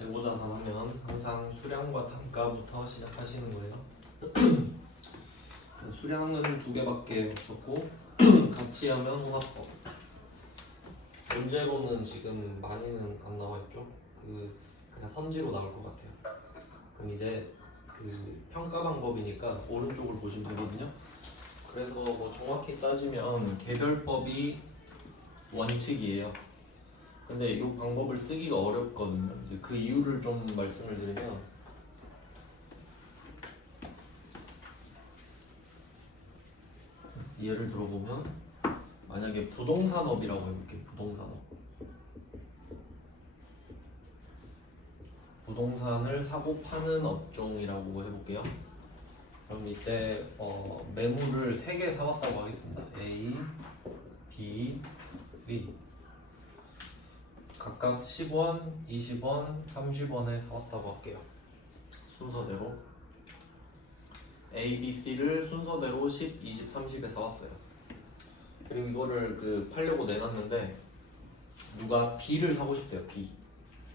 재고자산 하면 항상 수량과 단가부터 시작하시는 거예요. 수량은 두 개밖에 없었고 같이 하면 혼합법. 문제로는 지금 많이는 안 나와 있죠. 그냥 선지로 나올 것 같아요. 그럼 이제 그 평가 방법이니까 오른쪽을 보시면 되거든요. 그래서 뭐 정확히 따지면 개별법이 원칙이에요. 근데 이 방법을 쓰기가 어렵거든요. 이제 그 이유를 좀 말씀을 드리면, 예를 들어보면 만약에 부동산업이라고 해볼게요. 부동산을 사고 파는 업종이라고 해볼게요. 그럼 이때 매물을 3개 사왔다고 하겠습니다. A, B, C 각각 10원, 20원, 30원에 사왔다고 할게요. 순서대로 A, B, C를 순서대로 10, 20, 30에 사왔어요. 그리고 이거를 팔려고 내놨는데 누가 B를 사고 싶대요.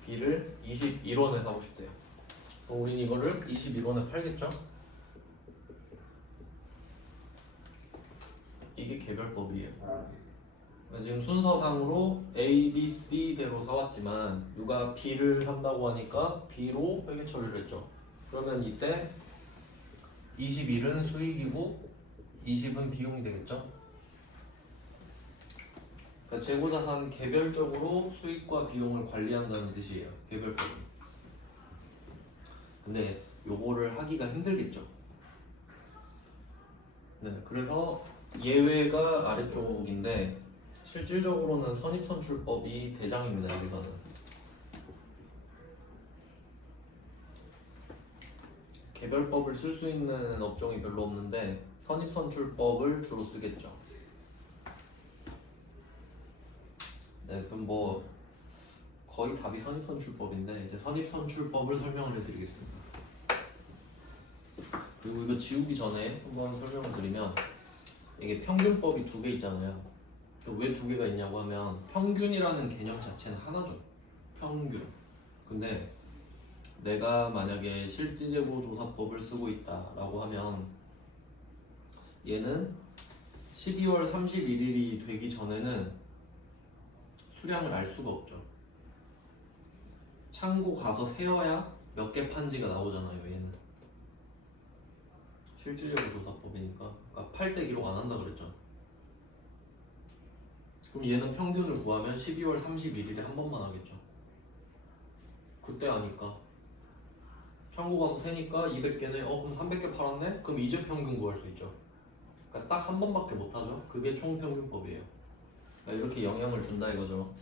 B를 21원에 사고 싶대요. 그럼 우린 이거를 21원에 팔겠죠? 이게 개별법이에요. 지금 순서상으로 A, B, C대로 사왔지만 누가 B를 산다고 하니까 B로 회계 처리를 했죠. 그러면 이때 21은 수익이고 20은 비용이 되겠죠. 그러니까 재고자산 개별적으로 수익과 비용을 관리한다는 뜻이에요. 개별법은. 근데 요거를 하기가 힘들겠죠. 네, 그래서 예외가 아래쪽인데 실질적으로는 선입선출법이 대장입니다. 여기서는 개별법을 쓸 수 있는 업종이 별로 없는데 선입선출법을 주로 쓰겠죠. 네, 그럼 뭐 거의 답이 선입선출법인데 이제 선입선출법을 설명을 해드리겠습니다. 그리고 이거 지우기 전에 한번 설명을 드리면 이게 평균법이 2개 있잖아요. 왜 2개가 있냐고 하면 평균이라는 개념 자체는 하나죠. 평균. 근데 내가 만약에 실지재고조사법을 쓰고 있다라고 하면 얘는 12월 31일이 되기 전에는 수량을 알 수가 없죠. 창고 가서 세어야 몇 개 판지가 나오잖아요. 얘는 실질재고조사법이니까 팔 때 기록 안 한다 그랬죠. 그럼 얘는 평균을 구하면 12월 31일에 한 번만 하겠죠. 그때 아니까 창고 가서 세니까 200개네. 그럼 300개 팔았네? 그럼 이제 평균 구할 수 있죠. 그러니까 딱 한 번밖에 못 하죠. 그게 총평균법이에요. 그러니까 이렇게 영향을 준다 이거죠.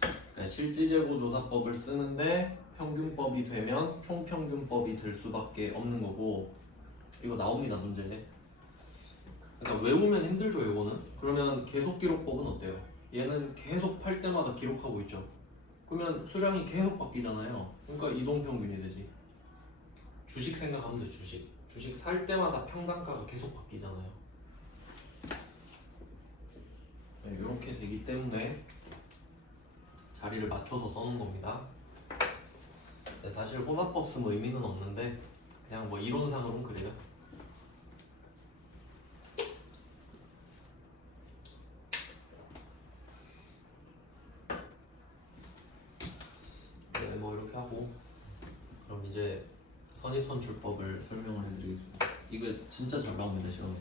그러니까 실지재고조사법을 쓰는데 평균법이 되면 총평균법이 될 수밖에 없는 거고, 이거 나옵니다 문제. 그러니까 외우면 힘들죠 이거는. 그러면 계속기록법은 어때요? 얘는 계속 팔 때마다 기록하고 있죠. 그러면 수량이 계속 바뀌잖아요. 그러니까 이동평균이 되지. 주식 생각하면 돼. 주식 살 때마다 평단가가 계속 바뀌잖아요. 네, 이렇게 되기 때문에 자리를 맞춰서 써놓은 겁니다. 네, 사실 혼합법 쓰면 의미는 없는데 그냥 뭐 이론상으로는 그래요. 네, 뭐 이렇게 하고 그럼 이제 선입선출법을 설명을 해드리겠습니다. 이거 진짜 잘 나옵니다 시험에.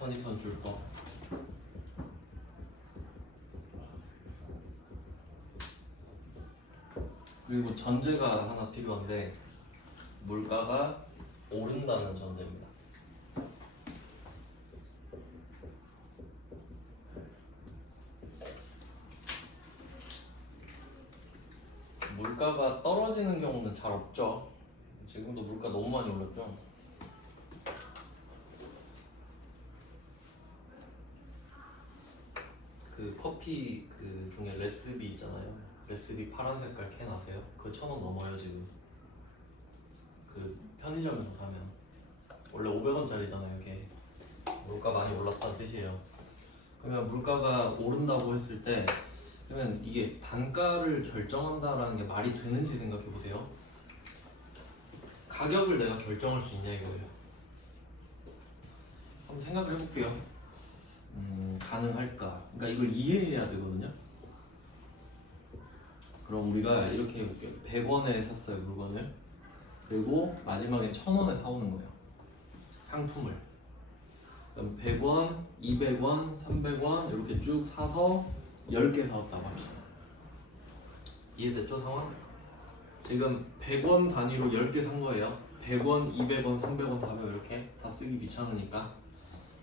선입선출법. 그리고 전제가 하나 필요한데 물가가 오른다는 전제입니다. 물가가 떨어지는 경우는 잘 없죠. 지금도 물가 너무 많이 올랐죠. 그 커피 그 중에 레시피 있잖아요. 레시피 파란 색깔 캔 아세요? 그거 1,000원 넘어요 지금. 그 편의점에서 사면 원래 500원짜리잖아요 이게. 물가 많이 올랐다는 뜻이에요. 그러면 물가가 오른다고 했을 때 그러면 이게 단가를 결정한다라는 게 말이 되는지 생각해 보세요. 가격을 내가 결정할 수 있냐 이거예요. 한번 생각을 해볼게요. 가능할까? 그러니까 이걸 이해해야 되거든요. 그럼 우리가 이렇게 해볼게요. 100원에 샀어요 물건을. 그리고 마지막에 1,000원에 사오는 거예요. 상품을. 그럼 100원, 200원, 300원 이렇게 쭉 사서 10개 사왔다고 합시다. 이해됐죠 상황? 지금 100원 단위로 10개 산 거예요. 100원, 200원, 300원, 400원 이렇게 다 쓰기 귀찮으니까.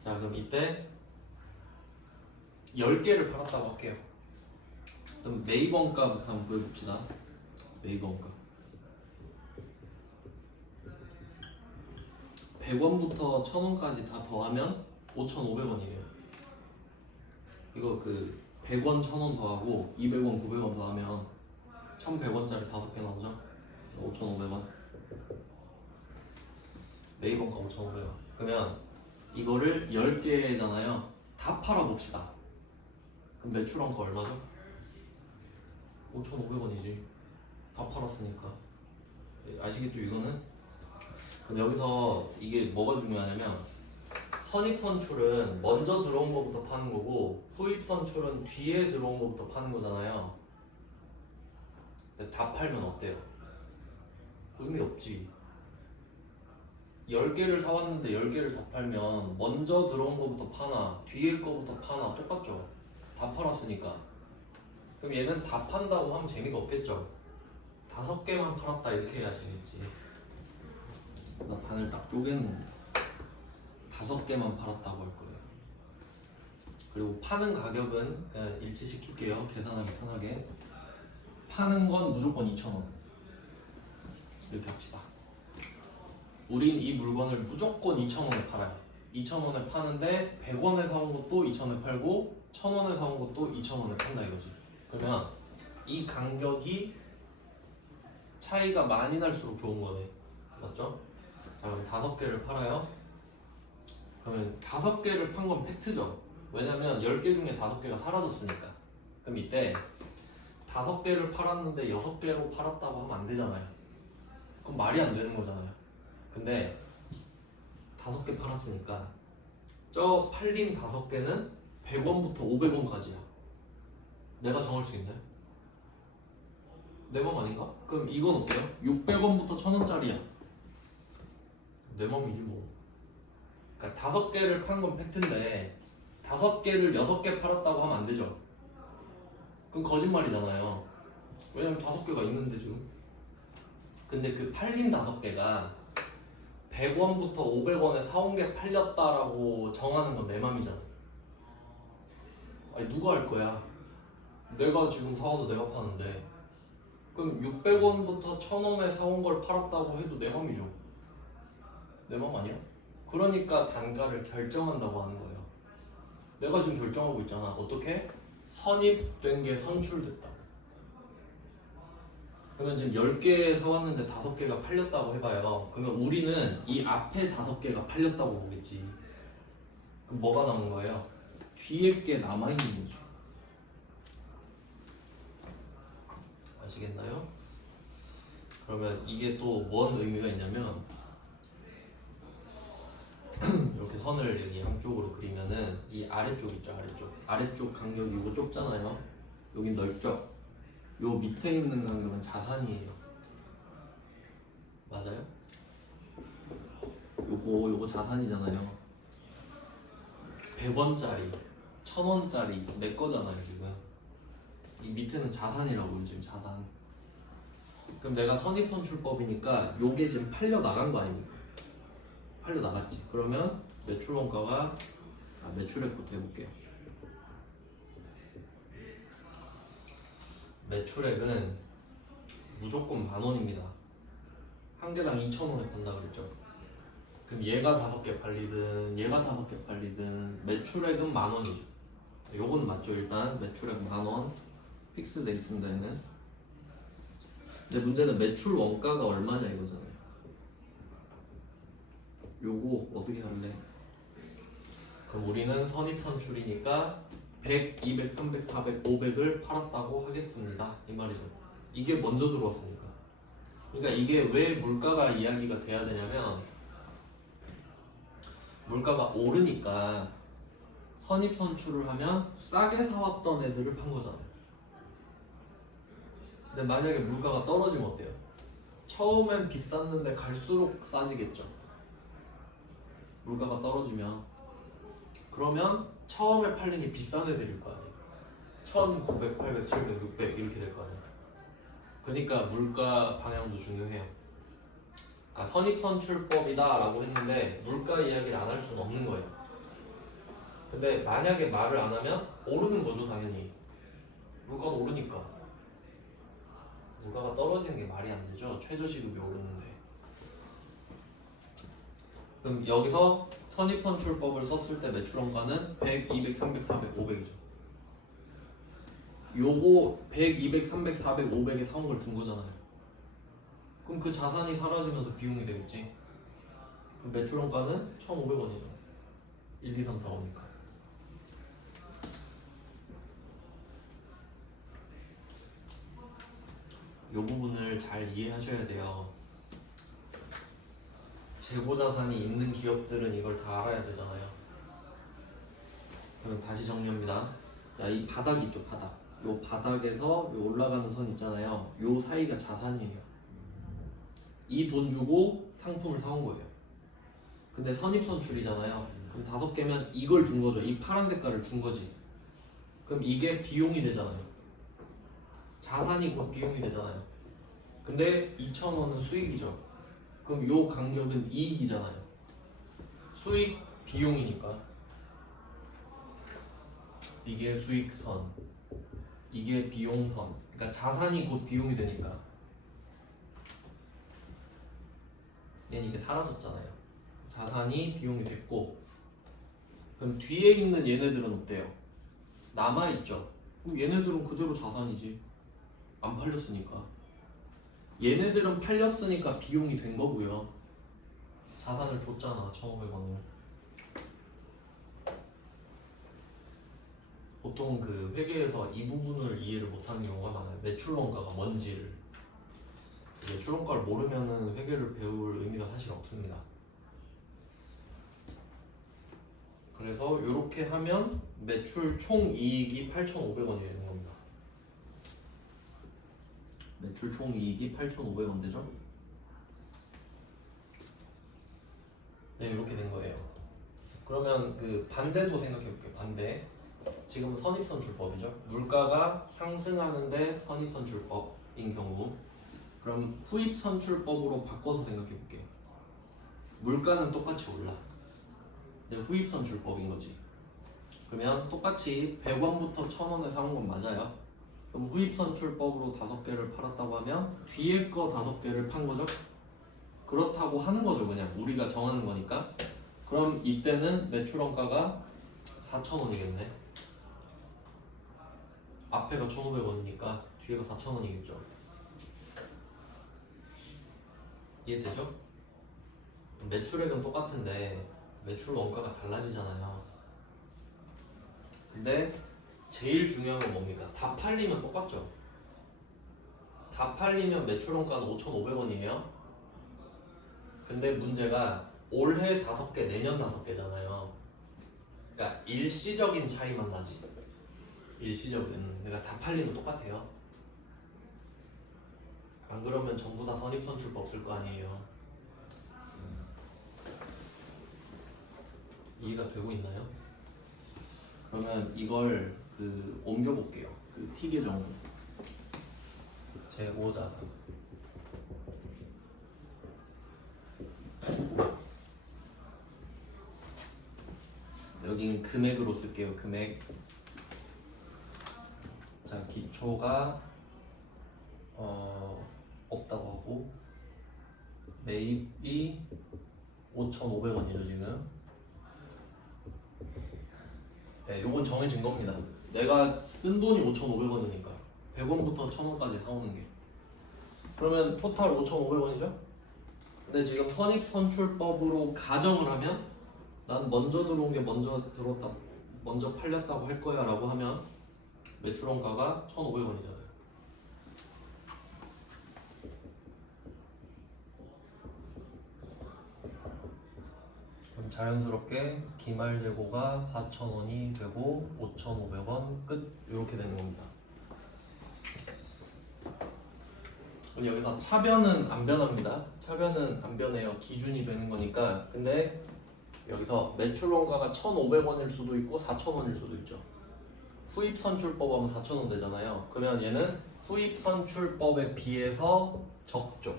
자 그럼 이때 10개를 팔았다고 할게요. 그럼 매입원가부터 한번 구해봅시다. 매입원가 100원부터 1,000원까지 다 더하면 5,500원이에요. 이거 그 100원 1,000원 더하고 200원 900원 더하면 1,100원짜리 5개 나오죠? 5,500원. 매입원가 5,500원. 그러면 이거를 10개잖아요. 다 팔아봅시다. 그럼 매출원가 얼마죠? 5,500원이지. 다 팔았으니까. 아시겠죠 이거는? 그럼 여기서 이게 뭐가 중요하냐면 선입선출은 먼저 들어온 것부터 파는 거고 후입선출은 뒤에 들어온 것부터 파는 거잖아요. 근데 다 팔면 어때요? 의미 없지. 10개를 사왔는데 10개를 다 팔면 먼저 들어온 것부터 파나 뒤에 거부터 파나 똑같죠? 다 팔았으니까. 그럼 얘는 다 판다고 하면 재미가 없겠죠? 5개만 팔았다 이렇게 해야 재밌지. 나 반을 딱 쪼개는 5개만 팔았다고 할 거예요. 그리고 파는 가격은 그냥 일치시킬게요. 계산하기 편하게. 파는 건 무조건 2,000원. 이렇게 합시다. 우린 이 물건을 무조건 2,000원에 팔아요. 2,000원에 파는데 100원에 사온 것도 2,000원에 팔고 1,000원에 사온 것도 2,000원에 판다 이거지. 그러면 이 간격이 차이가 많이 날수록 좋은 거네. 맞죠? 자 그럼 5개를 팔아요. 그러면 5개를 판 건 팩트죠. 왜냐면 10개 중에 5개가 사라졌으니까. 그럼 이때 5개를 팔았는데 6개로 팔았다고 하면 안 되잖아요. 그럼 말이 안 되는 거잖아요. 근데 5개 팔았으니까 저 팔린 5개는 100원부터 500원까지야. 내가 정할 수 있나요? 내 맘 아닌가? 그럼 이건 어때요? 600원부터 1,000원짜리야. 내 맘이지 뭐. 그러니까 5개를 판 건 팩트인데 5개를 6개 팔았다고 하면 안 되죠. 그럼 거짓말이잖아요. 왜냐면 5개가 있는데 지금. 근데 그 팔린 5개가 100원부터 500원에 사온 게 팔렸다라고 정하는 건 내 맘이잖아. 아니 누가 할 거야? 내가 지금 사와서 내가 파는데. 그럼 600원부터 1,000원에 사온 걸 팔았다고 해도 내 맘이죠. 내 맘 아니야? 그러니까 단가를 결정한다고 하는 거예요. 내가 지금 결정하고 있잖아. 어떻게? 선입된 게 선출됐다. 그러면 지금 10개 사왔는데 5개가 팔렸다고 해봐요. 그러면 우리는 이 앞에 5개가 팔렸다고 보겠지. 그럼 뭐가 남은 거예요? 뒤에 게 남아있는 거죠. 아시겠나요? 그러면 이게 또 뭔 의미가 있냐면 이렇게 선을 여기 양쪽으로 그리면은 이 아래쪽 있죠, 아래쪽 간격이 이거 좁잖아요. 여긴 넓죠. 요 밑에 있는 간격은 자산이에요. 맞아요? 요거 자산이잖아요. 100원짜리, 1,000원짜리 내 거잖아요 지금. 이 밑에는 자산이라고요 지금 자산. 그럼 내가 선입선출법이니까 요게 지금 팔려 나간 거 아닙니까? 팔려 나갔지. 그러면 매출원가가 매출액부터 해볼게요. 매출액은 무조건 10,000원입니다. 한 개당 2,000원에 판다 그랬죠. 그럼 얘가 5개 팔리든 얘가 5개 팔리든 매출액은 10,000원이죠. 요건 맞죠? 일단 매출액 10,000원 픽스 돼 있습니다. 얘는. 근데 문제는 매출 원가가 얼마냐 이거잖아요. 요거 어떻게 할래? 그럼 우리는 선입선출이니까 100, 200, 300, 400, 500을 팔았다고 하겠습니다. 이 말이죠. 이게 먼저 들어왔으니까. 그러니까 이게 왜 물가가 이야기가 돼야 되냐면 물가가 오르니까 선입선출을 하면 싸게 사왔던 애들을 판 거잖아요. 근데 만약에 물가가 떨어지면 어때요? 처음엔 비쌌는데 갈수록 싸지겠죠. 물가가 떨어지면. 그러면 처음에 팔린 게 비싼 애들일 거 아니에요. 1,900, 800, 700, 600 이렇게 될 거 아니에요. 그러니까 물가 방향도 중요해요. 그러니까 선입선출법이다 라고 했는데 물가 이야기를 안 할 수는 없는 거예요. 근데 만약에 말을 안 하면 오르는 거죠 당연히. 물가가 오르니까. 물가가 떨어지는 게 말이 안 되죠. 최저시급이 오르는데. 그럼 여기서 선입선출법을 썼을 때 매출원가는 100, 200, 300, 400, 500이죠. 요거 100, 200, 300, 400, 500에 사온 걸 준 거잖아요. 그럼 그 자산이 사라지면서 비용이 되겠지. 그럼 매출원가는 1,500원이죠. 1, 2, 3, 4, 5니까. 요 부분을 잘 이해하셔야 돼요. 재고자산이 있는 기업들은 이걸 다 알아야 되잖아요. 그럼 다시 정리합니다. 자, 이 바닥 있죠, 바닥. 요 바닥에서 요 올라가는 선 있잖아요. 요 사이가 자산이에요. 이 돈 주고 상품을 사온 거예요. 근데 선입선출이잖아요. 그럼 5개면 이걸 준 거죠. 이 파란 색깔을 준 거지. 그럼 이게 비용이 되잖아요. 자산이 곧 비용이 되잖아요. 근데 2,000원은 수익이죠. 그럼 요 간격은 이익이잖아요. 수익, 비용이니까. 이게 수익선, 이게 비용선. 그러니까 자산이 곧 비용이 되니까. 얘는 이게 사라졌잖아요. 자산이 비용이 됐고. 그럼 뒤에 있는 얘네들은 어때요? 남아있죠. 그럼 얘네들은 그대로 자산이지. 안 팔렸으니까. 얘네들은 팔렸으니까 비용이 된 거고요. 자산을 줬잖아, 1,500원을. 보통 그 회계에서 이 부분을 이해를 못하는 경우가 많아요. 매출원가가 뭔지를. 매출원가를 모르면은 회계를 배울 의미가 사실 없습니다. 그래서 이렇게 하면 매출 총이익이 8,500원이 되는 겁니다. 매출 총이익이 8,500원 되죠? 네, 이렇게 된 거예요. 그러면 그 반대도 생각해 볼게요. 반대. 지금 선입선출법이죠. 물가가 상승하는데 선입선출법인 경우. 그럼 후입선출법으로 바꿔서 생각해 볼게요. 물가는 똑같이 올라. 근데 후입선출법인 거지. 그러면 똑같이 100원부터 1,000원에 사온 건 맞아요. 그럼 후입선출법으로 5개를 팔았다고 하면 뒤에 거 5개를 판 거죠? 그렇다고 하는 거죠. 그냥 우리가 정하는 거니까. 그럼 이때는 매출원가가 4,000원이겠네. 앞에가 1,500원이니까 뒤에가 4,000원이겠죠. 이해되죠? 매출액은 똑같은데 매출 원가가 달라지잖아요. 근데 제일 중요한 건 뭡니까? 다 팔리면 똑같죠. 다 팔리면 매출 원가는 5,500원이에요. 근데 문제가 올해 5개, 내년 5개잖아요. 그러니까 일시적인 차이만 나지. 일시적인. 그러니까 다 팔리면 똑같아요. 안 그러면 전부 다 선입선출법 쓸 거 아니에요. 이해가 되고 있나요? 그러면 이걸 그 옮겨볼게요. 그 T계정으로. 재고자산. 여긴 금액으로 쓸게요. 금액. 자, 기초가 없다고 하고 매입이 5,500원이죠 지금. 네, 요건 정해진 겁니다. 내가 쓴 돈이 5,500원이니까 100원부터 1,000원까지 사오는 게. 그러면 토탈 5,500원이죠? 근데 지금 선입선출법으로 가정을 하면 난 먼저 들어온 게 먼저 팔렸다고 할 거야 라고 하면 매출원가가 1,500원이잖아요. 그럼 자연스럽게 기말재고가 4,000원이 되고 5,500원 끝. 이렇게 되는 겁니다. 그럼 여기서 차변은 안 변합니다. 차변은 안 변해요. 기준이 되는 거니까. 근데 여기서 매출원가가 1,500원일 수도 있고 4,000원일 수도 있죠. 후입선출법 하면 4,000원 되잖아요. 그러면 얘는 후입선출법에 비해서 적죠.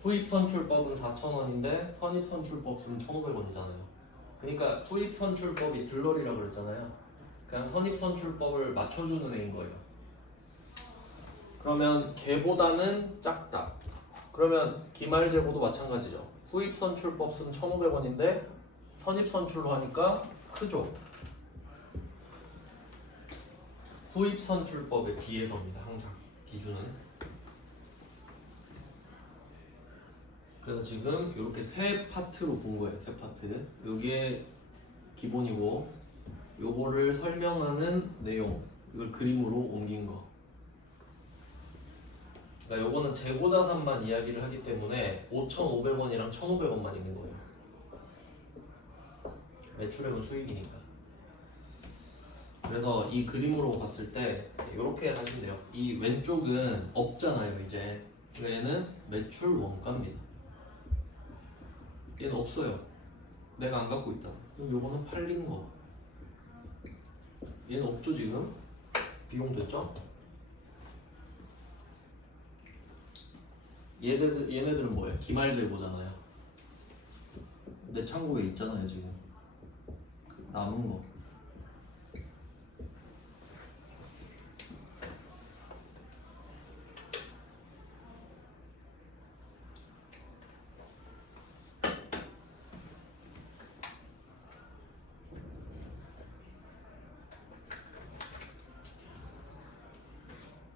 후입선출법은 4,000원인데 선입선출법 쓰면 1,500원이잖아요. 그러니까 후입선출법이 들러리라고 그랬잖아요. 그냥 선입선출법을 맞춰주는 애인 거예요. 그러면 걔보다는 작다. 그러면 기말재고도 마찬가지죠. 후입선출법 쓰면 1,500원인데 선입선출로 하니까 크죠. 후입선출법에 비해서입니다. 항상 기준은. 그래서 지금 이렇게 세 파트로 본 거예요. 세 파트. 여기에 기본이고 요거를 설명하는 내용, 이걸 그림으로 옮긴 거. 그러니까 요거는 재고자산만 이야기를 하기 때문에 5,500원이랑 1,500원만 있는 거예요. 매출액은 수익이니까. 그래서 이 그림으로 봤을 때 이렇게 하시면 돼요. 이 왼쪽은 없잖아요 이제. 얘는 매출 원가입니다. 얘는 없어요. 내가 안 갖고 있다. 그럼 요거는 팔린 거. 얘는 없죠 지금. 비용 됐죠? 얘네들은 뭐예요? 기말재고잖아요. 내 창고에 있잖아요 지금. 남은 거.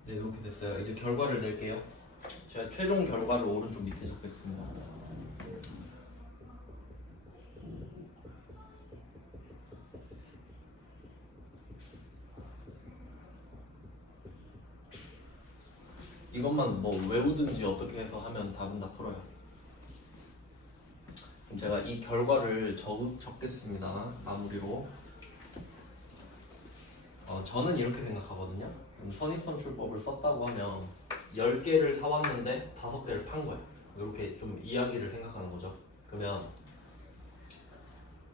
네, 이렇게 됐어요. 이제 결과를 낼게요. 제가 최종 결과를 오른쪽 밑에 적겠습니다. 이것만 뭐 외우든지 어떻게 해서 하면 답은 다 풀어요. 그럼 제가 이 결과를 적겠습니다. 마무리로. 저는 이렇게 생각하거든요. 선입선출법을 썼다고 하면 10개를 사왔는데 5개를 판 거야. 이렇게 좀 이야기를 생각하는 거죠. 그러면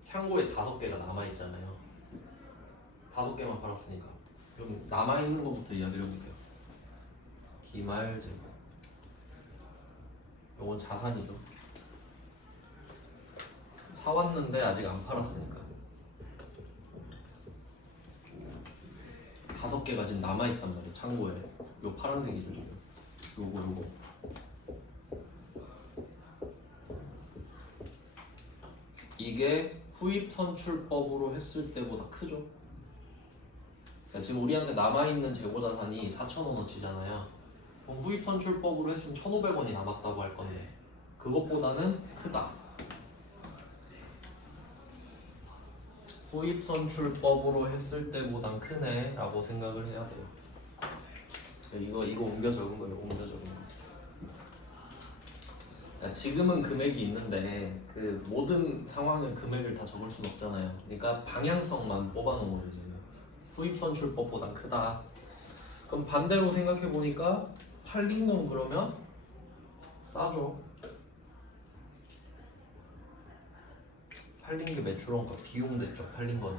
창고에 5개가 남아있잖아요. 5개만 팔았으니까. 그럼 남아있는 것부터 이야기를 해볼게요. 기말재고. 이건 자산이죠. 사왔는데 아직 안 팔았으니까. 5개가 지금 남아있단 말이에요. 창고에. 요 파란색이죠 지금. 요거. 이게 후입선출법으로 했을 때보다 크죠. 그러니까 지금 우리한테 남아있는 재고자산이 4,000원어치잖아요. 그럼 후입선출법으로 했으면 1,500원이 남았다고 할 건데 그것보다는 크다. 후입선출법으로 했을 때보단 크네 라고 생각을 해야 돼요. 이거 옮겨 적은 거예요. 옮겨 적은 거. 그러니까 지금은 금액이 있는데 그 모든 상황의 금액을 다 적을 수는 없잖아요. 그러니까 방향성만 뽑아놓은 거죠 지금. 후입선출법보단 크다. 그럼 반대로 생각해 보니까 팔린 건 그러면 싸죠. 팔린 게 매출원가 비용 됐죠. 팔린 거는.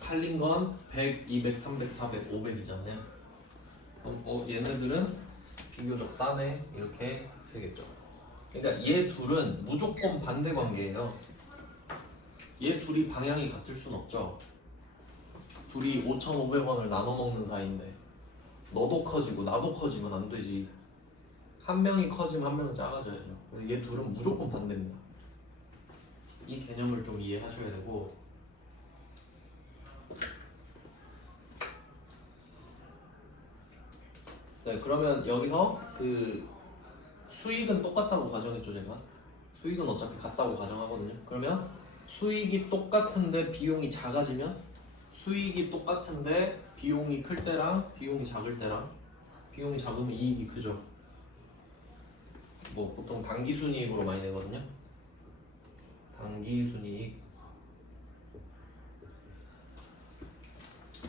팔린 건 100, 200, 300, 400, 500이잖아요. 그럼 얘네들은 비교적 싸네 이렇게 되겠죠. 그러니까 얘 둘은 무조건 반대 관계예요. 얘 둘이 방향이 같을 순 없죠. 둘이 5,500원을 나눠 먹는 사이인데 너도 커지고 나도 커지면 안 되지. 한 명이 커지면 한 명은 작아져야죠. 얘 둘은 무조건 반대입니다. 이 개념을 좀 이해하셔야 되고, 네, 그러면 여기서 그 수익은 똑같다고 가정했죠, 제가. 수익은 어차피 같다고 가정하거든요. 그러면 수익이 똑같은데 비용이 작아지면, 수익이 똑같은데 비용이 클 때랑 비용이 작을 때랑, 비용이 작으면 이익이 크죠. 뭐 보통 당기순이익으로 많이 내거든요. 당기순이익.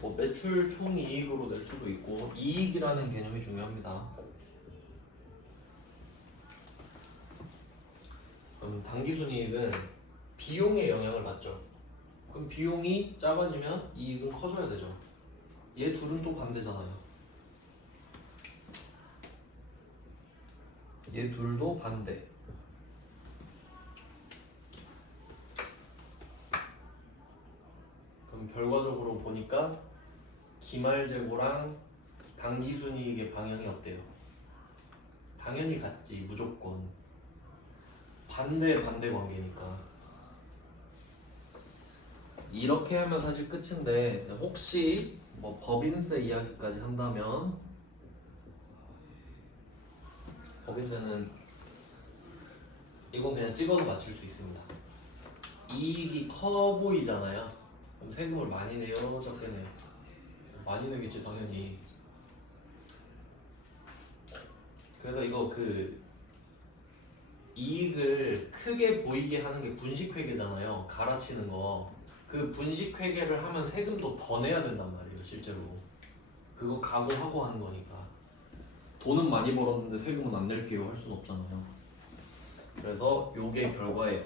뭐 매출 총이익으로 낼 수도 있고, 이익이라는 개념이 중요합니다. 그럼 당기순이익은 비용에 영향을 받죠. 그럼 비용이 작아지면 이익은 커져야 되죠. 얘 둘은 또 반대잖아요. 얘 둘도 반대. 그럼 결과적으로 보니까 기말재고랑 당기순이익의 방향이 어때요? 당연히 같지, 무조건. 반대 관계니까. 이렇게 하면 사실 끝인데, 혹시 뭐 법인세 이야기까지 한다면, 법인세는 이건 그냥 찍어서 맞출 수 있습니다. 이익이 커 보이잖아요. 그럼 세금을 많이 내요, 적게 내요? 많이 내겠지, 당연히. 그래서 이거 그 이익을 크게 보이게 하는 게 분식회계잖아요. 갈아치는 거. 그 분식회계를 하면 세금도 더 내야 된단 말이에요, 실제로. 그거 각오하고 하는 거니까. 돈은 많이 벌었는데 세금은 안 낼게요 할 수는 없잖아요. 그래서 요게 결과예요.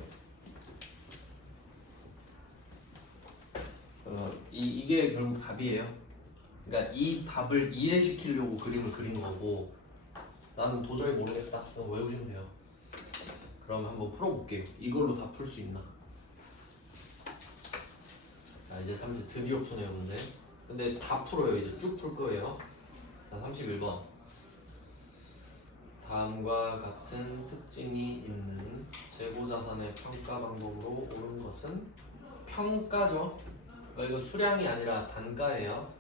이게 결국 답이에요. 그러니까 이 답을 이해시키려고 그림을 그린 거고, 나는 도저히 모르겠다, 그럼 외우시면 돼요. 그럼 한번 풀어볼게요. 이걸로 다 풀 수 있나? 자, 이제 드디어 푸네요, 문제. 근데 다 풀어요. 이제 쭉 풀 거예요. 자, 31번. 다음과 같은 특징이 있는 재고자산의 평가 방법으로 옳은 것은 평가죠. 이거 수량이 아니라 단가예요.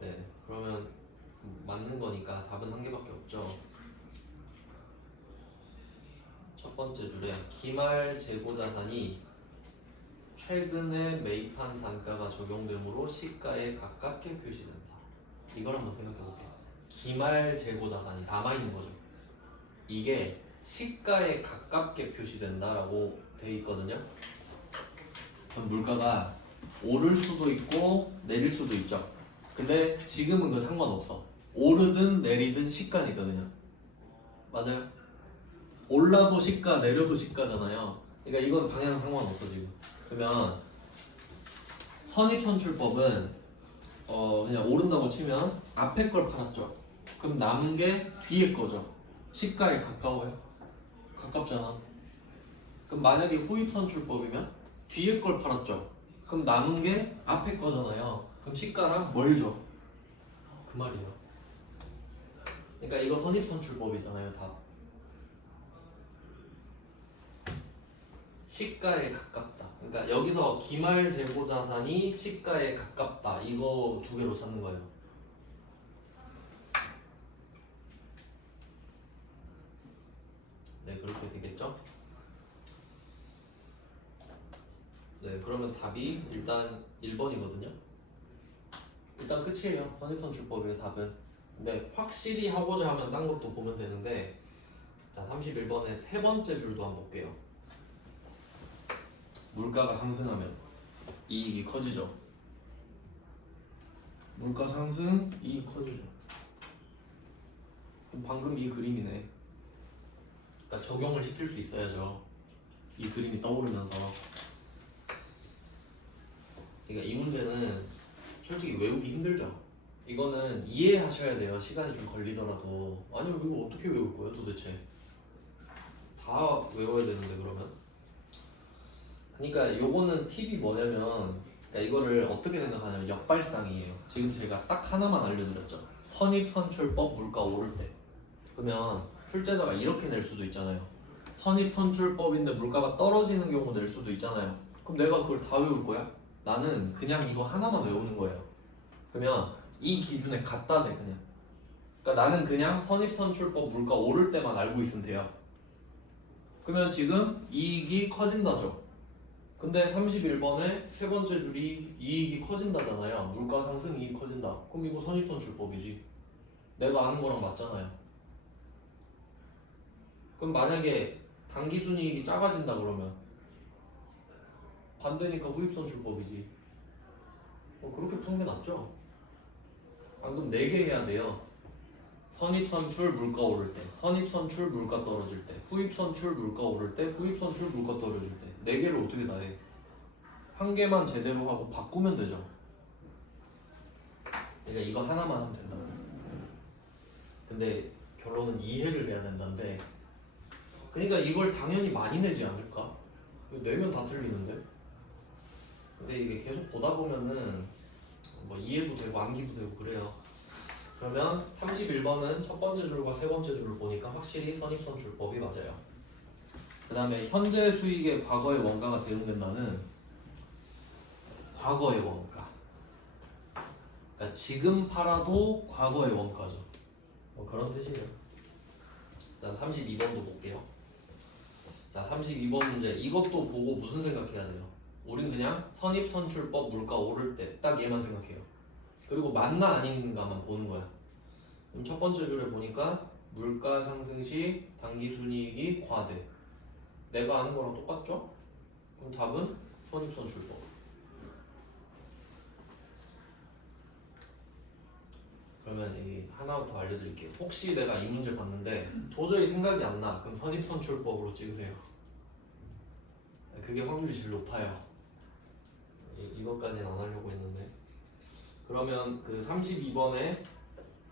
네, 그러면 맞는 거니까 답은 한 개밖에 없죠. 첫 번째 줄에 기말 재고자산이 최근에 매입한 단가가 적용되므로 시가에 가깝게 표시된다. 이걸 한번 생각해 볼게요. 기말 재고자산이 남아있는 거죠. 이게 시가에 가깝게 표시된다라고 돼 있거든요. 그럼 물가가 오를 수도 있고 내릴 수도 있죠. 근데 지금은 그 상관없어. 오르든 내리든 시가니까. 맞아요. 올라도 시가, 내려도 시가잖아요. 그러니까 이건 방향 상관없어 지금. 그러면 선입선출법은 그냥 오른다고 치면 앞에 걸 팔았죠. 그럼 남은 게 뒤에 거죠. 시가에 가까워요. 가깝잖아. 그럼 만약에 후입선출법이면 뒤에 걸 팔았죠. 그럼 남은 게 앞에 거잖아요. 그럼 시가랑 멀죠. 그 말이에요. 그러니까 이거 선입선출법이잖아요. 답. 시가에 가깝다. 그러니까 여기서 기말 재고 자산이 시가에 가깝다. 이거 두 개로 찾는 거예요. 네, 그렇게 되겠죠? 네, 그러면 답이 일단 1번이거든요. 일단 끝이에요. 선입선출법의 답은. 근데 확실히 하고자 하면 딴 것도 보면 되는데, 자, 31번의 세 번째 줄도 한번 볼게요. 물가가 상승하면 이익이 커지죠. 물가 상승, 이익 커지죠. 방금 이 그림이네. 그러니까 적용을 시킬 수 있어야죠. 이 그림이 떠오르면서. 그러니까 이 문제는 솔직히 외우기 힘들죠. 이거는 이해하셔야 돼요. 시간이 좀 걸리더라도. 아니면 이거 어떻게 외울 거예요 도대체? 다 외워야 되는데 그러면. 그러니까 요거는 팁이 뭐냐면 그러니까 이거를 어떻게 생각하냐면 역발상이에요. 지금 제가 딱 하나만 알려드렸죠. 선입선출법 물가 오를 때. 그러면 출제자가 이렇게 낼 수도 있잖아요. 선입선출법인데 물가가 떨어지는 경우 낼 수도 있잖아요. 그럼 내가 그걸 다 외울 거야? 나는 그냥 이거 하나만 외우는 거예요. 그러면 이 기준에 갖다 대 그냥. 그러니까 나는 그냥 선입선출법 물가 오를 때만 알고 있으면 돼요. 그러면 지금 이익이 커진다죠. 근데 31번에 세 번째 줄이 이익이 커진다잖아요. 물가 상승 이익 커진다. 그럼 이거 선입선출법이지. 내가 아는 거랑 맞잖아요. 그럼 만약에 당기순이익이 작아진다 그러면 반대니까 후입선출법이지. 그렇게 푸는 게 낫죠? 안 그럼 4개 해야 돼요. 선입선출 물가 오를 때, 선입선출 물가 떨어질 때, 후입선출 물가 오를 때, 후입선출 물가 떨어질 때. 4개를 어떻게 다 해? 한 개만 제대로 하고 바꾸면 되죠. 그러니까 이거 하나만 하면 된다. 근데 결론은 이해를 해야 된다는데, 그러니까 이걸 당연히 많이 내지 않을까? 내면 다 틀리는데. 근데 이게 계속 보다 보면은 뭐 이해도 되고 암기도 되고 그래요. 그러면 31번은 첫 번째 줄과 세 번째 줄을 보니까 확실히 선입선출법이 맞아요. 그 다음에 현재 수익의 과거의 원가가 대응된다는 과거의 원가. 그러니까 지금 팔아도 과거의 원가죠. 뭐 그런 뜻이에요. 자, 32번도 볼게요. 자, 32번 문제. 이것도 보고 무슨 생각해야 돼요? 우린 그냥 선입선출법 물가 오를 때 딱 얘만 생각해요. 그리고 맞나 아닌가만 보는 거야. 그럼 첫 번째 줄에 보니까 물가 상승 시 당기순이익이 과대. 내가 아는 거랑 똑같죠? 그럼 답은 선입선출법. 그러면 이 하나부터 알려드릴게요. 혹시 내가 이 문제 봤는데 도저히 생각이 안 나. 그럼 선입선출법으로 찍으세요. 그게 확률이 제일 높아요. 이것까지는 안 하려고 했는데. 그러면 그 32번에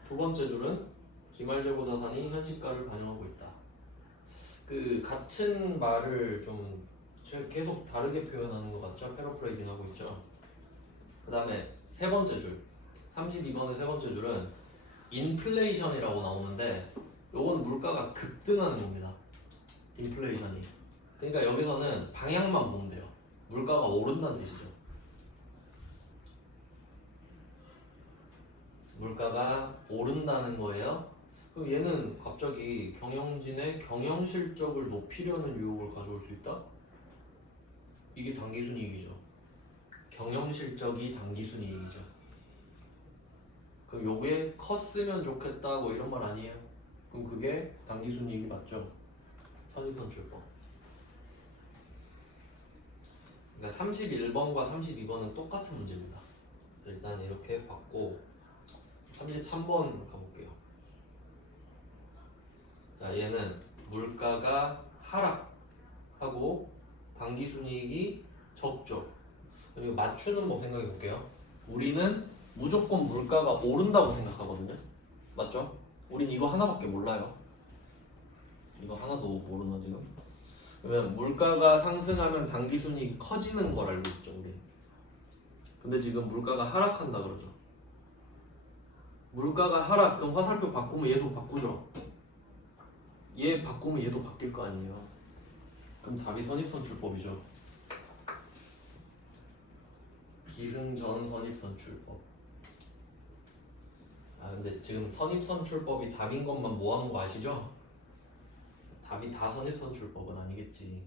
두 번째 줄은 기말재고 자산이 현시가를 반영하고 있다. 그 같은 말을 좀 계속 다르게 표현하는 것 같죠? 패러프레이징 하고 있죠. 그 다음에 세 번째 줄 32번의 세 번째 줄은 인플레이션이라고 나오는데 요건 물가가 급등하는 겁니다. 인플레이션이. 그러니까 여기서는 방향만 보면 돼요. 물가가 오른다는 뜻이죠. 물가가 오른다는 거예요. 그럼 얘는 갑자기 경영진의 경영 실적을 높이려는 유혹을 가져올 수 있다? 이게 당기순이익이죠. 경영 실적이 당기순이익이죠. 그럼 요게 컸으면 좋겠다 뭐 이런 말 아니에요? 그럼 그게 당기순이익이 맞죠? 선입선출법. 그러니까 31번과 32번은 똑같은 문제입니다. 일단 이렇게 받고 33번 가볼게요. 자, 얘는 물가가 하락하고 당기순이익이 적죠. 그리고 맞추는 법 생각해 볼게요. 우리는 무조건 물가가 오른다고 생각하거든요. 맞죠? 우린 이거 하나밖에 몰라요. 이거 하나도 모르나 지금? 그러면 물가가 상승하면 당기순이익이 커지는 걸 알고 있죠, 우리. 근데 지금 물가가 하락한다 그러죠. 물가가 하락, 그럼 화살표 바꾸면 얘도 바꾸죠. 얘 바꾸면 얘도 바뀔 거 아니에요. 그럼 답이 선입선출법이죠. 기승전 선입선출법. 아 근데 지금 선입선출법이 답인 것만 모아놓은 거 아시죠? 답이 다 선입선출법은 아니겠지.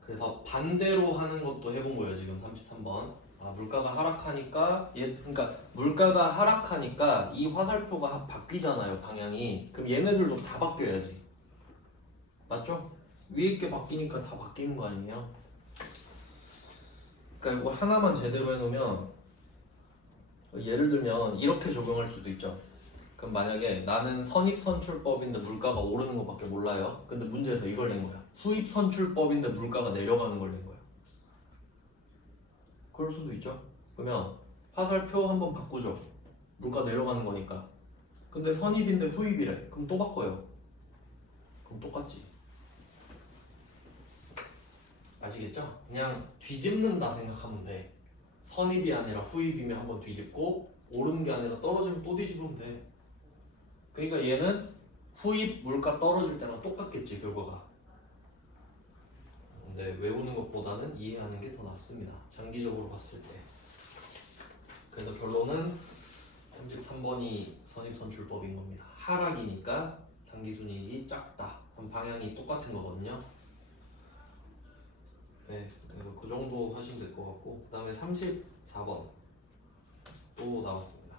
그래서 반대로 하는 것도 해본 거예요. 지금 33번. 아 물가가 하락하니까 그러니까 물가가 하락하니까 이 화살표가 바뀌잖아요. 방향이. 그럼 얘네들도 다 바뀌어야지. 맞죠? 위에 있게 바뀌니까 다 바뀌는 거 아니에요? 그러니까 이거 하나만 제대로 해놓으면 예를 들면 이렇게 적용할 수도 있죠. 그럼 만약에 나는 선입선출법인데 물가가 오르는 것밖에 몰라요. 근데 문제에서 이걸 낸 거야. 후입선출법인데 물가가 내려가는 걸 낸 거야. 그럴 수도 있죠. 그러면 화살표 한번 바꾸죠. 물가 내려가는 거니까. 근데 선입인데 후입이래. 그럼 또 바꿔요. 그럼 똑같지. 아시겠죠? 그냥 뒤집는다 생각하면 돼. 선입이 아니라 후입이면 한번 뒤집고 오르는 게 아니라 떨어지면 또 뒤집으면 돼. 그러니까 얘는 후입 물가 떨어질 때랑 똑같겠지 결과가. 근데 외우는 것보다는 이해하는 게 더 낫습니다. 장기적으로 봤을 때. 그래서 결론은 33번이 선입선출법인 겁니다. 하락이니까 당기순이익이 작다. 그럼 방향이 똑같은 거거든요. 네, 그 정도 하시면 될 것 같고, 그 다음에 34번 또 나왔습니다.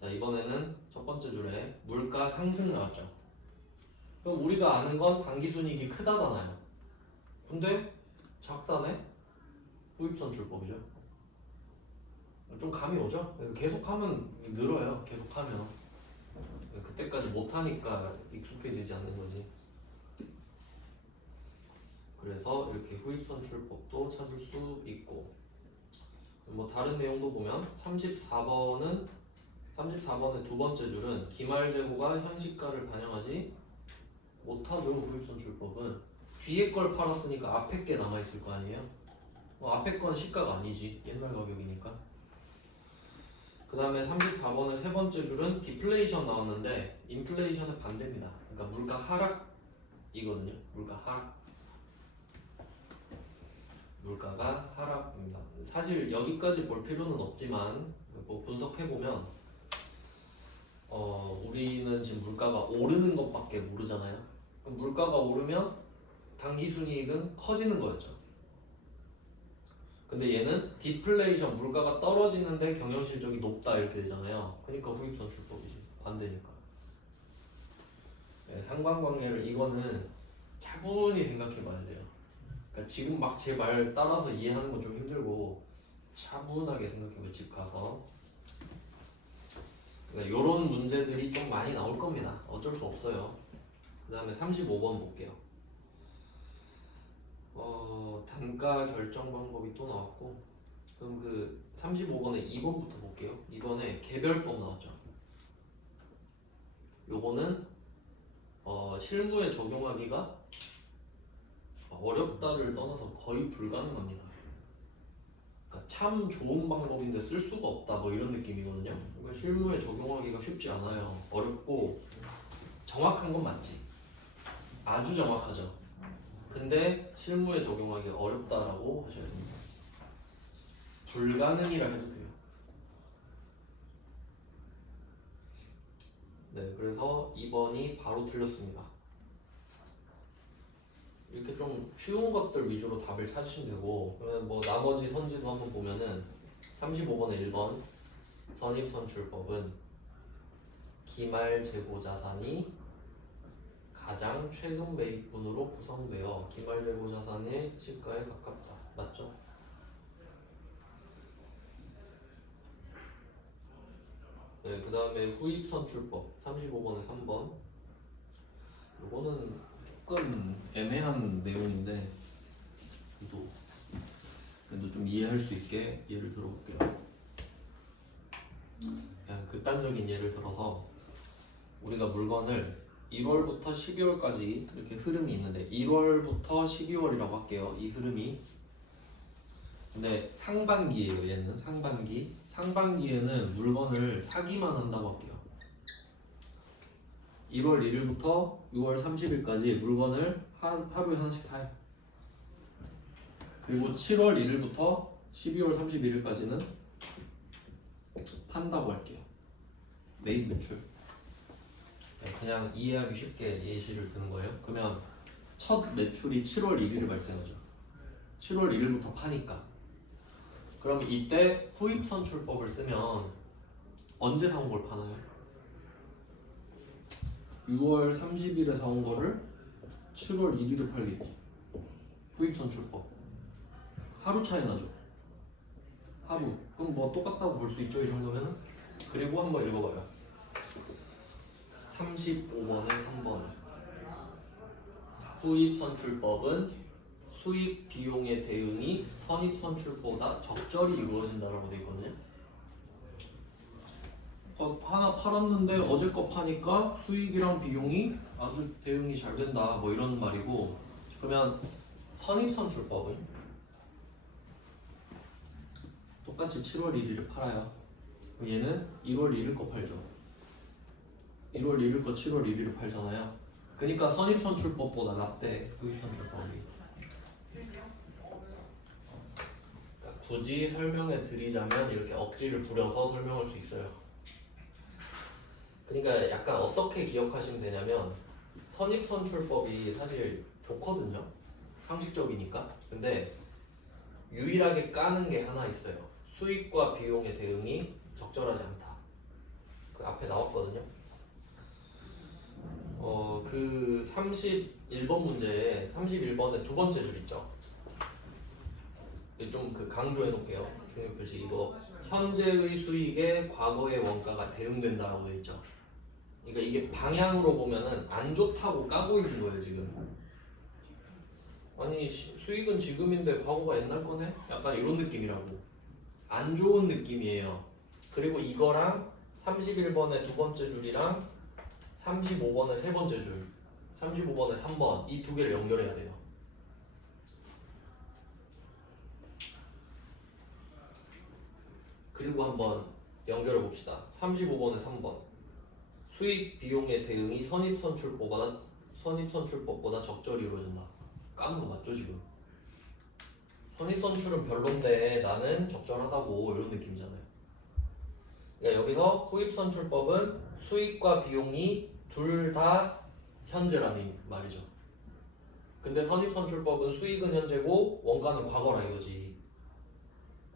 자, 이번에는 첫 번째 줄에 물가 상승 나왔죠. 그럼 우리가 아는 건 당기순이익이 크다잖아요. 근데 작다네? 후입선출법이죠. 좀 감이 오죠? 계속하면 늘어요. 계속하면 그때까지 못하니까 익숙해지지 않는 거지. 그래서 이렇게 후입선출법도 찾을 수 있고, 뭐 다른 내용도 보면 34번의 두 번째 줄은 기말재고가 현시가를 반영하지 못하죠. 후입선출법은 뒤에 걸 팔았으니까 앞에 게 남아있을 거 아니에요. 앞에 건 시가가 아니지, 옛날 가격이니까. 그 다음에 34번의 세 번째 줄은 디플레이션 나왔는데 인플레이션의 반대입니다. 그러니까 물가 하락이거든요. 물가 하락. 물가가 하락입니다. 사실 여기까지 볼 필요는 없지만 뭐 분석해보면 우리는 지금 물가가 오르는 것밖에 모르잖아요. 그럼 물가가 오르면 당기순이익은 커지는 거였죠. 근데 얘는 디플레이션, 물가가 떨어지는데 경영실적이 높다 이렇게 되잖아요. 그러니까 후입선출법이지. 반대니까. 네, 상관관계를 이거는 차분히 생각해봐야 돼요. 그러니까 지금 막 제 말 따라서 이해하는 건 좀 힘들고 차분하게 생각해봐요. 집 가서. 그러니까 이런 문제들이 좀 많이 나올 겁니다. 어쩔 수 없어요. 그 다음에 35번 볼게요. 단가 결정 방법이 또 나왔고, 그럼 그 35번에 2번부터 볼게요. 이번에 개별법 나왔죠. 요거는 실무에 적용하기가 어렵다를 떠나서 거의 불가능합니다. 그러니까 참 좋은 방법인데 쓸 수가 없다 뭐 이런 느낌이거든요. 그러니까 실무에 적용하기가 쉽지 않아요. 어렵고 정확한 건 맞지. 아주 정확하죠. 근데 실무에 적용하기가 어렵다라고 하셔야 됩니다. 불가능이라 해도 돼요. 네, 그래서 2번이 바로 틀렸습니다. 이렇게 좀 쉬운 것들 위주로 답을 찾으시면 되고, 그러면 뭐 나머지 선지도 한번 보면은 35번에 1번 선입선출법은 기말재고자산이 가장 최근 매입분으로 구성되어 기말재고자산의 시가에 가깝다. 맞죠? 네, 그 다음에 후입선출법 35번에 3번. 이거는 조금 애매한 내용인데 그래도 좀 이해할 수 있게 예를 들어볼게요. 그냥 극단적인 예를 들어서 우리가 물건을 1월부터 12월까지 이렇게 흐름이 있는데 1월부터 12월이라고 할게요. 이 흐름이. 근데 상반기예요. 얘는 상반기에는 물건을 사기만 한다고 할게요. 1월 1일부터 6월 30일까지 물건을 하루에 하나씩 사요. 그리고 7월 1일부터 12월 31일까지는 판다고 할게요. 매입 매출. 그냥 이해하기 쉽게 예시를 드는 거예요. 그러면 첫 매출이 7월 1일에 발생하죠. 7월 1일부터 파니까. 그럼 이때 후입선출법을 쓰면 언제 사온 걸 파나요? 6월 30일에 사온 거를 7월 1일에 팔겠지. 후입선출법. 하루 차이 나죠. 하루. 그럼 뭐 똑같다고 볼 수 있죠, 이 정도면은? 그리고 한번 읽어봐요. 35번에 3번. 후입선출법은 수입 비용의 대응이 선입선출보다 적절히 이루어진다라고 되어 있거든요. 하나 팔았는데 어제 거 파니까 수익이랑 비용이 아주 대응이 잘 된다 뭐 이런 말이고, 그러면 선입선출법은 똑같이 7월 1일에 팔아요. 그럼 얘는 1월 1일 거 팔죠. 1월 1일 거 7월 1일에 팔잖아요. 그러니까 선입선출법보다 낫대. 후입선출법이. 굳이 설명해 드리자면 이렇게 억지를 부려서 설명할 수 있어요. 그러니까 약간 어떻게 기억하시면 되냐면 선입선출법이 사실 좋거든요. 상식적이니까. 근데 유일하게 까는 게 하나 있어요. 수익과 비용의 대응이 적절하지 않다. 그 앞에 나왔거든요. 그 31번 문제에 31번에 두 번째 줄 있죠. 좀 그 강조해 놓을게요. 중요 표시 이거 현재의 수익에 과거의 원가가 대응된다라고 돼 있죠. 그러니까 이게 방향으로 보면은 안 좋다고 까고 있는 거예요 지금. 아니 수익은 지금인데 과거가 옛날 거네? 약간 이런 느낌이라고. 안 좋은 느낌이에요. 그리고 이거랑 31번의 두 번째 줄이랑 35번의 세 번째 줄, 35번의 3번 이 두 개를 연결해야 돼요. 그리고 한번 연결해 봅시다. 35번의 3번 수익 비용의 대응이 선입선출법보다 적절히 이루어진다. 까는 거 맞죠 지금? 선입선출은 별론데 나는 적절하다고 이런 느낌이잖아요. 그러니까 여기서 후입선출법은 수익과 비용이 둘 다 현재라는 말이죠. 근데 선입선출법은 수익은 현재고 원가는 과거라 이거지.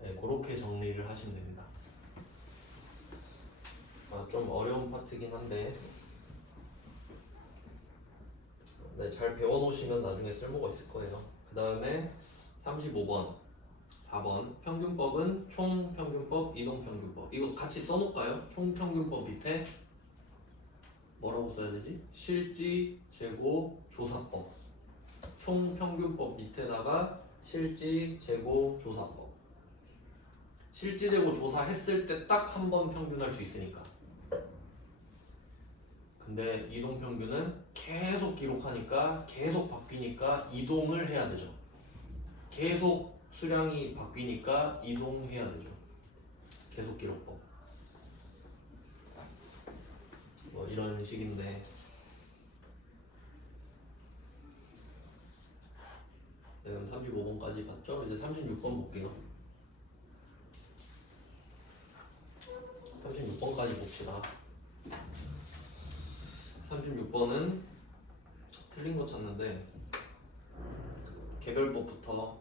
네, 그렇게 정리를 하시면 됩니다. 좀 어려운 파트긴 한데 네, 잘 배워놓으시면 나중에 쓸모가 있을 거예요. 그 다음에 35번 4번 평균법은 총평균법, 이동평균법. 이거 같이 써놓을까요? 총평균법 밑에 뭐라고 써야 되지? 실지, 재고, 조사법. 총평균법 밑에다가 실지, 재고, 조사법. 실지, 재고, 조사 했을 때 딱 한 번 평균할 수 있으니까. 근데 이동평균은 계속 기록하니까 계속 바뀌니까 이동을 해야 되죠. 계속 수량이 바뀌니까 이동해야 되죠. 계속 기록법. 뭐 이런 식인데 네, 그럼 35번까지 봤죠? 이제 36번 볼게요. 36번까지 봅시다. 36번은 틀린 거 찾는데 개별법부터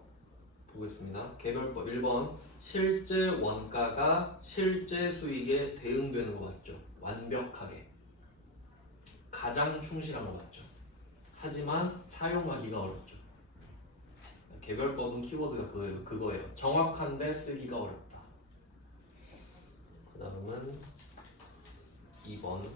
보겠습니다. 개별법 1번 실제 원가가 실제 수익에 대응되는 거 맞죠? 완벽하게 가장 충실한 거 맞죠? 하지만 사용하기가 어렵죠. 개별법은 키워드가 그거예요. 정확한데 쓰기가 어렵다. 그 다음은 2번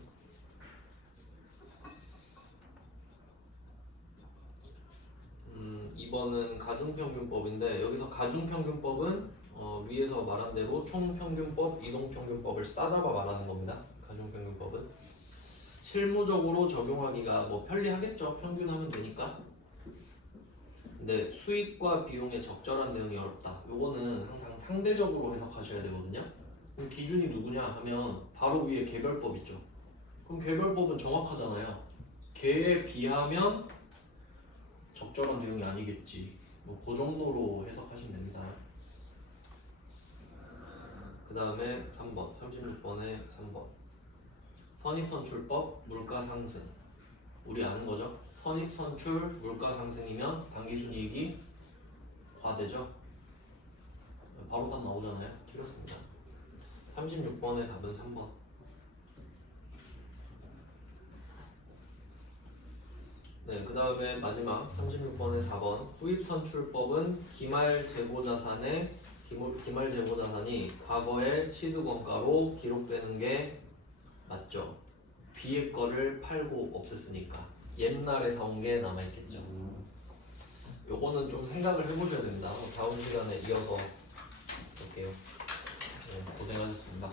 2번은 가중평균법인데 여기서 가중평균법은 위에서 말한 대로 총평균법, 이동평균법을 싸잡아 말하는 겁니다. 가중평균법은 실무적으로 적용하기가 뭐 편리하겠죠. 평균하면 되니까. 근데 수익과 비용의 적절한 대응이 어렵다. 요거는 항상 상대적으로 해석하셔야 되거든요. 그럼 기준이 누구냐 하면 바로 위에 개별법 있죠. 그럼 개별법은 정확하잖아요. 개에 비하면 적절한 대응이 아니겠지. 뭐 그 정도로 해석하시면 됩니다. 그 다음에 3번, 36번에 3번. 선입선출법, 물가상승. 우리 아는 거죠? 선입선출, 물가상승이면 당기순이익이 과대죠? 바로 답 나오잖아요? 틀렸습니다. 36번의 답은 3번. 네, 그 다음에 마지막 36번의 4번. 후입선출법은 기말재고자산의 기말재고자산이 과거의 취득원가로 기록되는 게 맞죠? 뒤에 거를 팔고 없앴으니까 옛날에 사온 게 남아있겠죠. 요거는 좀 생각을 해보셔야 됩니다. 다음 시간에 이어서 볼게요. 네, 고생하셨습니다.